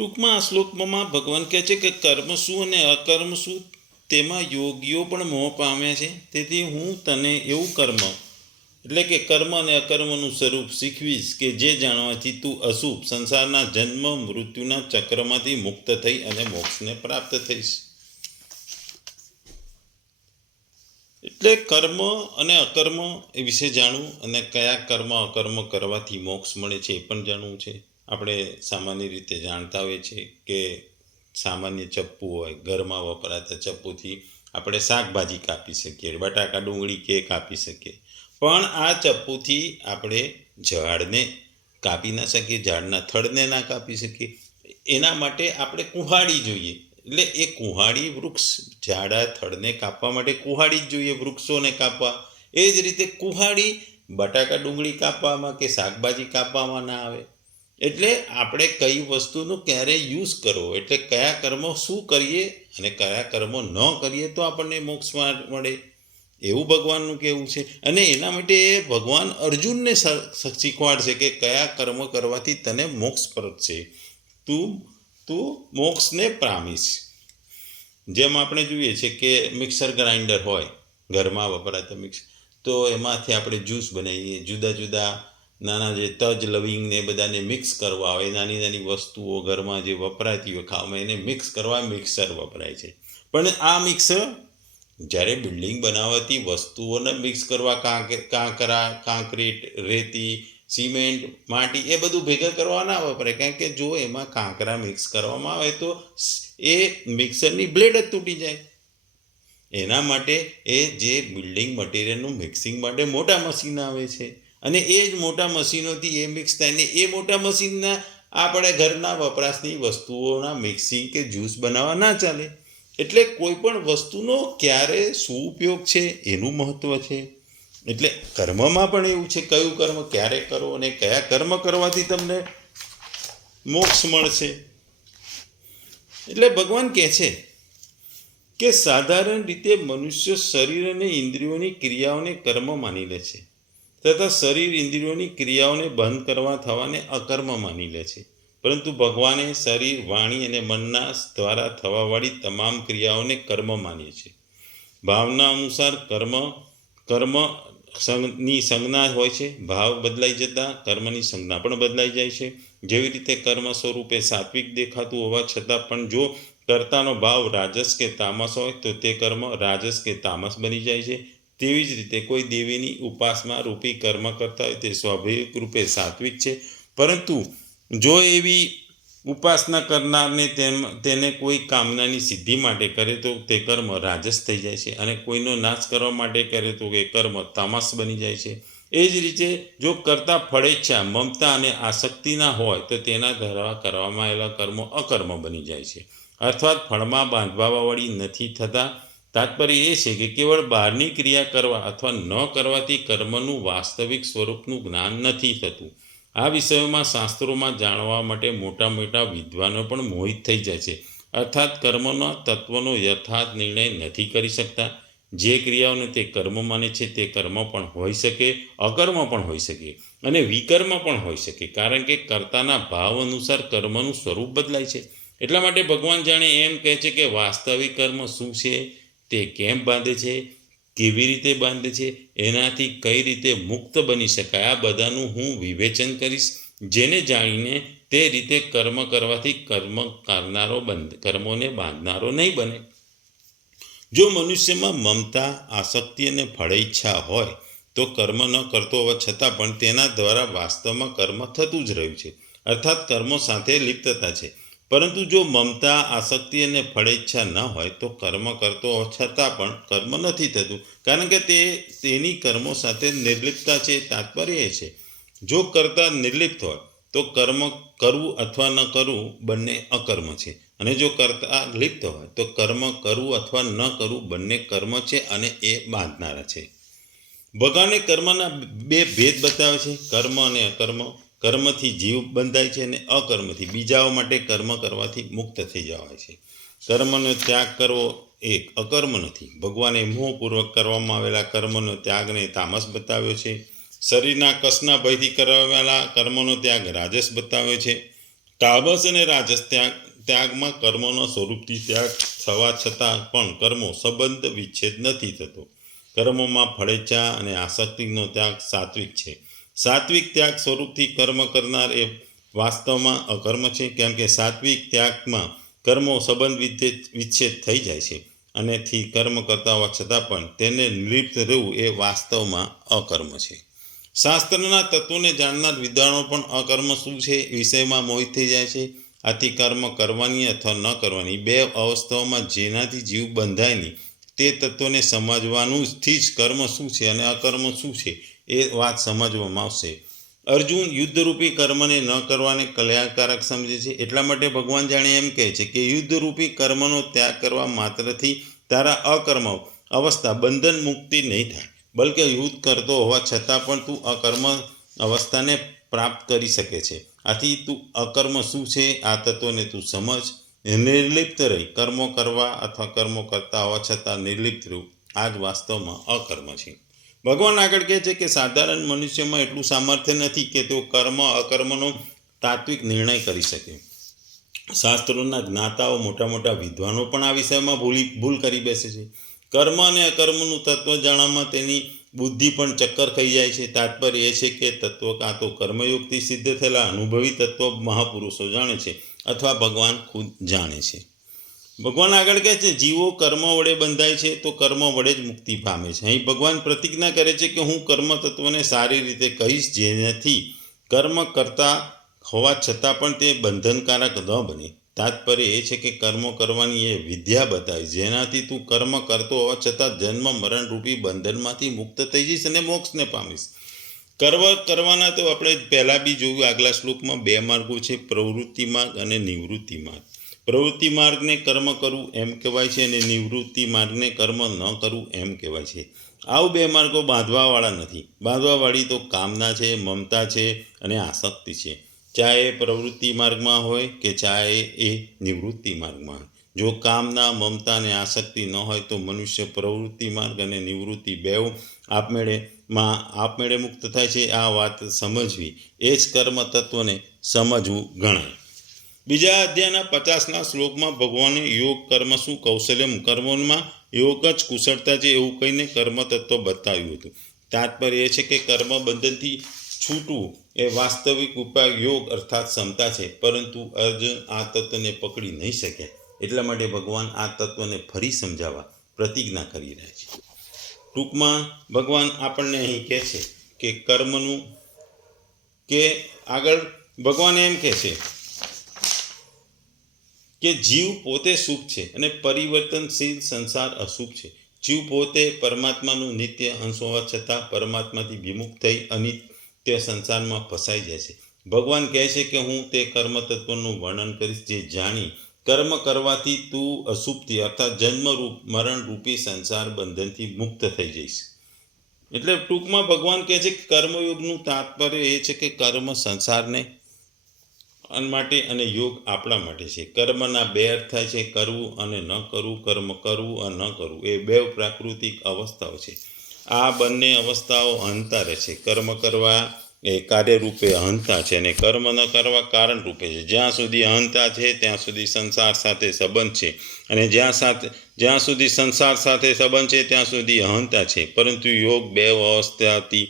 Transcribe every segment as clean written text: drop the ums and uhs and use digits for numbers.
ટૂંકમાં આ શ્લોકમાં ભગવાન કહે છે કે કર્મ શું અને અકર્મ શું તેમાં યોગીઓ પણ મોહ પામ્યા છે. તેથી હું તને એવું કર્મ એટલે કે કર્મ અને અકર્મનું સ્વરૂપ શીખવીશ કે જે જાણવાથી તું અશુભ સંસારના જન્મ મૃત્યુના ચક્રમાંથી મુક્ત થઈ અને મોક્ષને પ્રાપ્ત થઈશ. એટલે કર્મ અને અકર્મ એ વિશે જાણવું અને કયા કર્મ અકર્મ કરવાથી મોક્ષ મળે છે એ પણ જાણવું છે. આપણે સામાન્ય રીતે જાણતા હોઈએ છીએ કે સામાન્ય ચપ્પુ હોય, ઘરમાં વપરાતા ચપ્પુથી આપણે શાકભાજી કાપી શકીએ, બટાકા ડુંગળી કે કાપી શકીએ. પણ આ ચપ્પુથી આપણે ઝાડને કાપી ના શકીએ, ઝાડના થડને ના કાપી શકીએ. એના માટે આપણે કુહાડી જોઈએ. એટલે એ કુહાડી વૃક્ષ ઝાડા થડને કાપવા માટે કુહાડી જ જોઈએ, વૃક્ષોને કાપવા. એ જ રીતે કુહાડી બટાકા ડુંગળી કાપવામાં કે શાકભાજી કાપવામાં ના આવે. એટલે આપણે કઈ વસ્તુનો ક્યારે યુઝ કરવો, એટલે કયા કર્મો શું કરીએ અને કયા કર્મો ન કરીએ તો આપણને મોક્ષ મળે, એવું ભગવાનનું કહેવું છે. અને એના માટે ભગવાન અર્જુનને શીખવાડશે કે કયા કર્મ કરવાથી તને મોક્ષ પડશે, તું મોક્ષને પામીશ. જેમ આપણે જોઈએ છે કે મિક્સર ગ્રાઇન્ડર હોય, ઘરમાં વપરાતા મિક્સર, તો એમાંથી આપણે જ્યુસ બનાવીએ. જુદા જુદા નાના જે તજ લવિંગ ને બધાને મિક્સ કરવા હોય, નાની નાની વસ્તુઓ ઘરમાં જે વપરાતી હોય ખાવામાં, એને મિક્સ કરવા મિક્સર વપરાય છે. પણ આ મિક્સર જ્યારે બિલ્ડિંગ બનાવવાથી વસ્તુઓને મિક્સ કરવા કાંકરીટ, રેતી, સિમેન્ટ, માટી એ બધું ભેગા કરવા ના વપરાય. કારણ કે જો એમાં કાંકરા મિક્સ કરવામાં આવે તો એ મિક્સરની બ્લેડ જ તૂટી જાય. એના માટે એ જે બિલ્ડિંગ મટીરિયલનું મિક્સિંગ માટે મોટા મશીન આવે છે, અને એ જ મોટા મશીનોથી એ મિક્સ થાય ને એ મોટા મશીનના આપણે ઘરના વપરાશની વસ્તુઓના મિક્સિંગ કે જ્યુસ બનાવવા ના ચાલે. એટલે કોઈ પણ વસ્તુનો ક્યારે શું ઉપયોગ છે એનું મહત્વ છે. એટલે કર્મમાં પણ એવું છે, કયું કર્મ ક્યારે કરો અને કયા કર્મ કરવાથી તમને મોક્ષ મળશે. એટલે ભગવાન કહે છે કે સાધારણ રીતે મનુષ્ય શરીર અને ઇન્દ્રિયોની ક્રિયાઓને કર્મ માની લે છે, તથા શરીર ઇન્દ્રિયોની ક્રિયાઓને બંધ કરવા થવાને અકર્મ માની લે છે. પરંતુ ભગવાને શરીર, વાણી અને મનના દ્વારા થવાવાળી તમામ ક્રિયાઓને કર્મ માનીએ છે. ભાવના અનુસાર કર્મની સંજ્ઞા હોય છે. ભાવ બદલાઈ જતાં કર્મની સંજ્ઞા પણ બદલાઈ જાય છે. જેવી રીતે કર્મ સ્વરૂપે સાત્વિક દેખાતું હોવા છતાં પણ જો કર્તાનો ભાવ રાજસ કે તામસ હોય તો તે કર્મ રાજસ કે તામસ બની જાય છે. તેવી જ રીતે કોઈ દેવીની ઉપાસના રૂપી કર્મ કરતા હોય તે સ્વાભાવિક રૂપે સાત્વિક છે, પરંતુ જો એવી ઉપાસના કરનારને તેને કોઈ કામનાની સિદ્ધિ માટે કરે તો તે કર્મ રાજસ થઈ જાય છે, અને કોઈનો નાશ કરવા માટે કરે તો એ કર્મ તામસ બની જાય છે. એ જ રીતે જો કરતા ફળેચ્છા, મમતા અને આસક્તિના હોય તો તેના દ્વારા કરવામાં આવેલા કર્મો અકર્મ બની જાય છે, અર્થાત ફળમાં બાંધવાવાળી નથી થતા. તાત્પર્ય એ છે કે કેવળ બહારની ક્રિયા કરવા અથવા ન કરવાથી કર્મનું વાસ્તવિક સ્વરૂપનું જ્ઞાન નથી થતું. આ વિષયોમાં શાસ્ત્રોમાં જાણવા માટે મોટા મોટા વિદ્વાનો પણ મોહિત થઈ જાય છે, અર્થાત કર્મના તત્વનો યથાર્થ નિર્ણય નથી કરી શકતા. જે ક્રિયાઓને તે કર્મ માને છે તે કર્મ પણ હોઈ શકે, અકર્મ પણ હોઈ શકે અને વિકર્મ પણ હોઈ શકે, કારણ કે કર્તાના ભાવ અનુસાર કર્મનું સ્વરૂપ બદલાય છે. એટલા માટે ભગવાન જાણે એમ કહે છે કે વાસ્તવિક કર્મ શું છે, તે કેમ બાંધે છે, કેવી રીતે બાંધે છે, એનાથી કઈ રીતે મુક્ત બની શકાય, આ બધાનું હું વિવેચન કરીશ. જેને જાણીને તે રીતે કર્મ કરવાથી કર્મ કરનારો કર્મોને બાંધનારો નહીં બને. જો મનુષ્યમાં મમતા, આસક્તિ અને ફળેચ્છા હોય તો કર્મ ન કરતો હોવા છતાં પણ તેના દ્વારા વાસ્તવમાં કર્મ થતું જ રહ્યું છે, અર્થાત કર્મો સાથે લિપ્તતા છે. પરંતુ જો મમતા, આસક્તિ અને ફળેચ્છા ન હોય તો કર્મ કરતો હોવા છતાં પણ કર્મ નથી થતું, કારણ કે તેની કર્મો સાથે નિર્લિપ્તતા છે. તાત્પર્ય એ છે, જો કરતા નિર્લિપ્ત હોય તો કર્મ કરવું અથવા ન કરવું બંને અકર્મ છે, અને જો કરતા લિપ્ત હોય તો કર્મ કરવું અથવા ન કરવું બંને કર્મ છે અને એ બાંધનારા છે. ભગવાને કર્મના બે ભેદ બતાવે છે, કર્મ અને અકર્મ. કર્મથી જીવ બંધાય છે અને અકર્મથી બીજાઓ માટે કર્મ કરવાથી મુક્ત થઈ જવાય છે. કર્મનો ત્યાગ કરવો એ અકર્મ નથી. ભગવાને મોહપૂર્વક કરવામાં આવેલા કર્મનો ત્યાગને તામસ બતાવ્યો છે. શરીરના કસના ભયથી કરાવેલા કર્મનો ત્યાગ રાજસ બતાવ્યો છે. તામસ અને રાજસ ત્યાગમાં કર્મોના સ્વરૂપથી ત્યાગ થવા છતાં પણ કર્મો સંબંધ વિચ્છેદ નથી થતો. કર્મોમાં ફળેચ્છા અને આસક્તિનો ત્યાગ સાત્વિક છે. સાત્વિક ત્યાગ સ્વરૂપથી કર્મ કરનાર એ વાસ્તવમાં અકર્મ છે, કેમ કે સાત્વિક ત્યાગમાં કર્મો સંબંધ વિચ્છેદ થઈ જાય છે અને થી કર્મ કરતા હોવા છતાં પણ તેને નિર્લિપ્ત રહેવું એ વાસ્તવમાં અકર્મ છે. શાસ્ત્રના તત્વોને જાણનાર વિદ્વાનો પણ અકર્મ શું છે વિષયમાં મોહિત થઈ જાય છે. આથી કર્મ કરવાની અથવા ન કરવાની બે અવસ્થાઓમાં જેનાથી જીવ બંધાય નહીં તે તત્વોને સમજવાનુંથી જ કર્મ શું છે અને અકર્મ શું છે એ વાત સમજવામાં આવશે. અર્જુન યુદ્ધરૂપી કર્મને ન કરવાને કલ્યાણકારક સમજે છે. એટલા માટે ભગવાન જાણે એમ કહે છે કે યુદ્ધરૂપી કર્મનો ત્યાગ કરવા માત્રથી તારા અકર્મ અવસ્થા બંધન મુક્તિ નહીં થાય, બલકે યુદ્ધ કરતો હોવા છતાં પણ તું અકર્મ અવસ્થાને પ્રાપ્ત કરી શકે છે. આથી તું અકર્મ શું છે આ તત્વને તું સમજ. નિર્લિપ્ત રહી કર્મો કરવા અથવા કર્મો કરતા હોવા છતાં નિર્લિપ્ત રહેવું આ જ વાસ્તવમાં અકર્મ છે. ભગવાન આગળ કહે છે કે સાધારણ મનુષ્યમાં એટલું સામર્થ્ય નથી કે તેઓ કર્મ અકર્મનો તાત્વિક નિર્ણય કરી શકે. શાસ્ત્રોના જ્ઞાતાઓ મોટા મોટા વિદ્વાનો પણ આ વિષયમાં ભૂલ કરી બેસે છે. કર્મ અને અકર્મનું તત્વ જાણવામાં તેની બુદ્ધિ પણ ચક્કર ખાઈ જાય છે. તાત્પર્ય એ છે કે તત્વ કાં તો કર્મયોગથી સિદ્ધ થયેલા અનુભવી તત્વ મહાપુરુષો જાણે છે અથવા ભગવાન ખુદ જાણે છે. ભગવાન આગળ કહે છે જીવો કર્મ વડે બંધાય છે તો કર્મ વડે જ મુક્તિ પામે છે. અહીં ભગવાન પ્રતિજ્ઞા કરે છે કે હું કર્મ તત્વને સારી રીતે કહીશ, જેનાથી કર્મ કરતા હોવા છતાં પણ તે બંધનકારક ન બને. તાત્પર્ય એ છે કે કર્મો કરવાની એ વિદ્યા બતાવી જેનાથી તું કર્મ કરતો હોવા છતાં જન્મ મરણ રૂપી બંધનમાંથી મુક્ત થઈ જઈશ અને મોક્ષને પામીશ. કરવાના તો આપણે પહેલાં બી જોયું આગલા શ્લોકમાં બે માર્ગો છે, પ્રવૃત્તિ માર્ગ અને નિવૃત્તિ માર્ગ. પ્રવૃત્તિ માર્ગને કર્મ કરવું એમ કહેવાય છે અને નિવૃત્તિ માર્ગને કર્મ ન કરવું એમ કહેવાય છે. આવું બે માર્ગો બાંધવાવાળા નથી. બાંધવાવાળી તો કામના છે, મમતા છે અને આસક્તિ છે, ચાહે પ્રવૃત્તિ માર્ગમાં હોય કે ચાહે એ નિવૃત્તિ માર્ગમાં. જો કામના મમતા અને આસક્તિ ન હોય તો મનુષ્ય પ્રવૃત્તિ માર્ગ અને નિવૃત્તિ બેઉ આપમેળે મુક્ત થાય છે. આ વાત સમજવી એ જ કર્મ તત્વને સમજવું ગણાય. બીજા અધ્યાયના 50ના શ્લોકમાં ભગવાને યોગ કર્મ શું કૌશલ્યમ કર્મોમાં યોગ જ કુશળતા છે એવું કહીને કર્મ તત્વ બતાવ્યું હતું. તાત્પર્ય એ છે કે કર્મ બંધનથી છૂટવું એ વાસ્તવિક ઉપાય યોગ અર્થાત ક્ષમતા છે, પરંતુ અર્જુન આ તત્વને પકડી નહીં શક્યા. એટલા માટે ભગવાન આ તત્વને ફરી સમજાવવા પ્રતિજ્ઞા કરી રહ્યા છે. ટૂંકમાં ભગવાન આપણને અહીં કહે છે કે કર્મનું કે આગળ ભગવાન એમ કહે છે કે જીવ પોતે શુભ છે અને પરિવર્તનશીલ સંસાર અશુભ છે. જીવ પોતે પરમાત્માનું નિત્ય અંશ હોવા છતાં પરમાત્માથી વિમુખ થઈ અનિત્ય સંસારમાં ફસાઈ જાય છે. ભગવાન કહે છે કે હું તે કર્મ તત્વનું વર્ણન કરીશ જે જાણી કર્મ કરવાથી તું અશુભથી અર્થાત જન્મરૂપ મરણ રૂપી સંસાર બંધનથી મુક્ત થઈ જઈશ. એટલે ટૂંકમાં ભગવાન કહે છે કે કર્મયોગનું તાત્પર્ય એ છે કે કર્મ સંસારને માટે અને યોગ આપણા માટે છે. કર્મના બે અર્થ થાય છે, કરવું અને ન કરવું. કર્મ કરવું અને ન કરવું એ બે પ્રાકૃતિક અવસ્થાઓ છે. આ બંને અવસ્થાઓ અહંતા રહે છે. કર્મ કરવા એ કાર્યરૂપે અહંતા છે અને કર્મ ન કરવા કારણ રૂપે છે. જ્યાં સુધી અહંતા છે ત્યાં સુધી સંસાર સાથે સંબંધ છે અને જ્યાં સુધી સંસાર સાથે સંબંધ છે ત્યાં સુધી અહંતા છે. પરંતુ યોગ બે અવસ્થાથી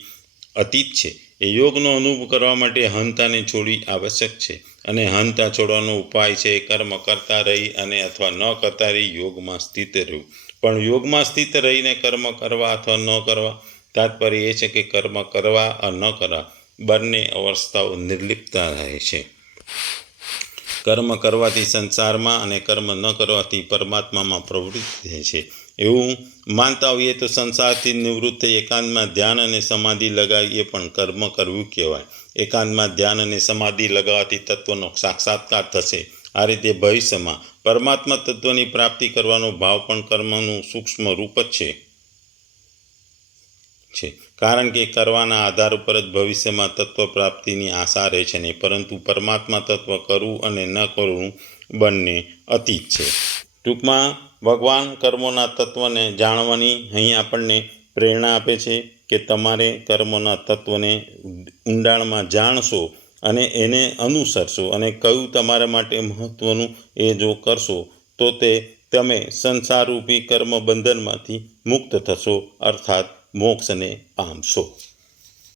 અતીત છે. એ યોગનો અનુભવ કરવા માટે અહંતાને છોડવી આવશ્યક છે અને અહંતા છોડવાનો ઉપાય છે કર્મ કરતા રહી અને અથવા ન કરતા રહી યોગમાં સ્થિત રહેવું. પણ યોગમાં સ્થિત રહીને કર્મ કરવા અથવા ન કરવા તાત્પર્ય એ છે કે કર્મ કરવા અને ન કરવા બંને અવસ્થાઓ નિર્લિપ્તતા રહે છે. કર્મ કરવાથી સંસારમાં અને કર્મ ન કરવાથી પરમાત્મામાં પ્રવૃત્તિ થાય છે એવું માનતા હોઈએ તો સંસારથી નિવૃત્ત થઈ એકાંતમાં ધ્યાન અને સમાધિ લગાવી એ પણ કર્મ કરવું કહેવાય. એકાંતમાં ધ્યાન અને સમાધિ લગાવવાથી તત્વનો સાક્ષાત્કાર થશે. આ રીતે ભવિષ્યમાં પરમાત્મા તત્વની પ્રાપ્તિ કરવાનો ભાવ પણ કર્મનું સૂક્ષ્મ રૂપ જ છે. કારણ કે કરવાના આધાર ઉપર જ ભવિષ્યમાં તત્વ પ્રાપ્તિની આશા રહે છે નહીં, પરંતુ પરમાત્મા તત્વ કરવું અને ન કરવું બંને અતીત છે. ટૂંકમાં ભગવાન કર્મોના તત્વને જાણવાની અહીં આપણને પ્રેરણા આપે છે કે તમારે કર્મોના તત્વને ઊંડાણમાં જાણશો અને એને અનુસરશો અને કયું તમારા માટે મહત્ત્વનું એ જો કરશો તો તમે સંસારરૂપી કર્મ બંધનમાંથી મુક્ત થશો, અર્થાત મોક્ષને પામશો.